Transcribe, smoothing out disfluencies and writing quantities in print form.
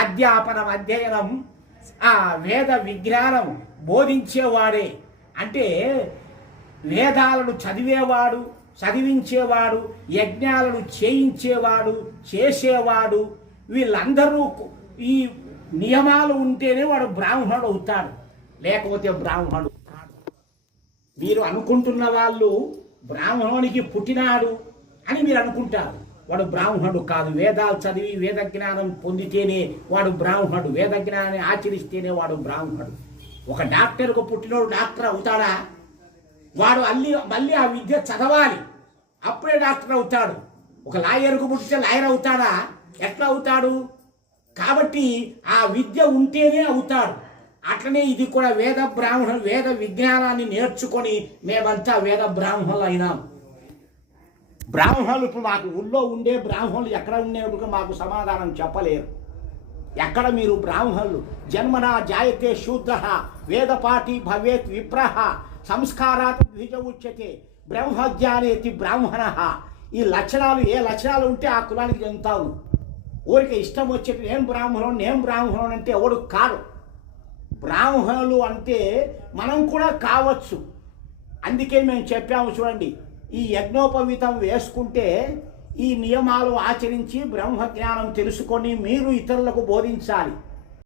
అధ్యాపనం అధ్యయనం ఆ వేద విజ్ఞానం బోధించేవాడే. అంటే వేదాలను చదివేవాడు, చదివించేవాడు, యజ్ఞాలను చేయించేవాడు, చేసేవాడు, వీళ్ళందరూ ఈ నియమాలు ఉంటేనే వాడు బ్రాహ్మణుడు అవుతాడు, లేకపోతే బ్రాహ్మణుడు కాదు. మీరు అనుకుంటున్న వాళ్ళు బ్రాహ్మణునికి పుట్టినాడు అని మీరు అనుకుంటారు, వాడు బ్రాహ్మణుడు కాదు. వేదాలు చదివి వేద జ్ఞానం పొందితేనే వాడు బ్రాహ్మణుడు, వేద జ్ఞానాన్ని ఆచరిస్తేనే వాడు బ్రాహ్మణుడు. ఒక డాక్టర్కు పుట్టినోడు డాక్టర్ అవుతాడా? వాడు మళ్ళీ ఆ విద్య చదవాలి, అప్పుడే డాక్టర్ అవుతాడు. ఒక లాయర్కు పుట్టితే లాయర్ అవుతాడా? ఎట్లా అవుతాడు? కాబట్టి ఆ విద్య ఉంటేనే అవుతాడు. అట్లనే ఇది కూడా వేద విజ్ఞానాన్ని నేర్చుకొని మేమంతా వేద బ్రాహ్మణులు అయినాం. బ్రాహ్మణులు ఇప్పుడు మాకు ఊళ్ళో ఉండే బ్రాహ్మణులు ఎక్కడ ఉండేప్పుడు మాకు సమాధానం చెప్పలేరు. ఎక్కడ మీరు బ్రాహ్మణులు? జన్మనా జాయతే శూద్ర వేదపాఠి భవేత్ విప్రహ సంస్కారాత్ ద్విజ ఉచ్యతే బ్రహ్మజ్ఞానేతి బ్రాహ్మణ. ఈ లక్షణాలు ఏ లక్షణాలు ఉంటే ఆ కులానికి చెందుతావు. ఊరికి ఇష్టం వచ్చేది నేను బ్రాహ్మణుడు అంటే ఎవడు కాదు. బ్రాహ్మణులు అంటే మనం కూడా కావచ్చు. అందుకే మేము చెప్పాము చూడండి, ఈ యజ్ఞోపవీతం వేసుకుంటే ఈ నియమాలు ఆచరించి బ్రహ్మజ్ఞానం తెలుసుకొని మీరు ఇతరులకు బోధించాలి.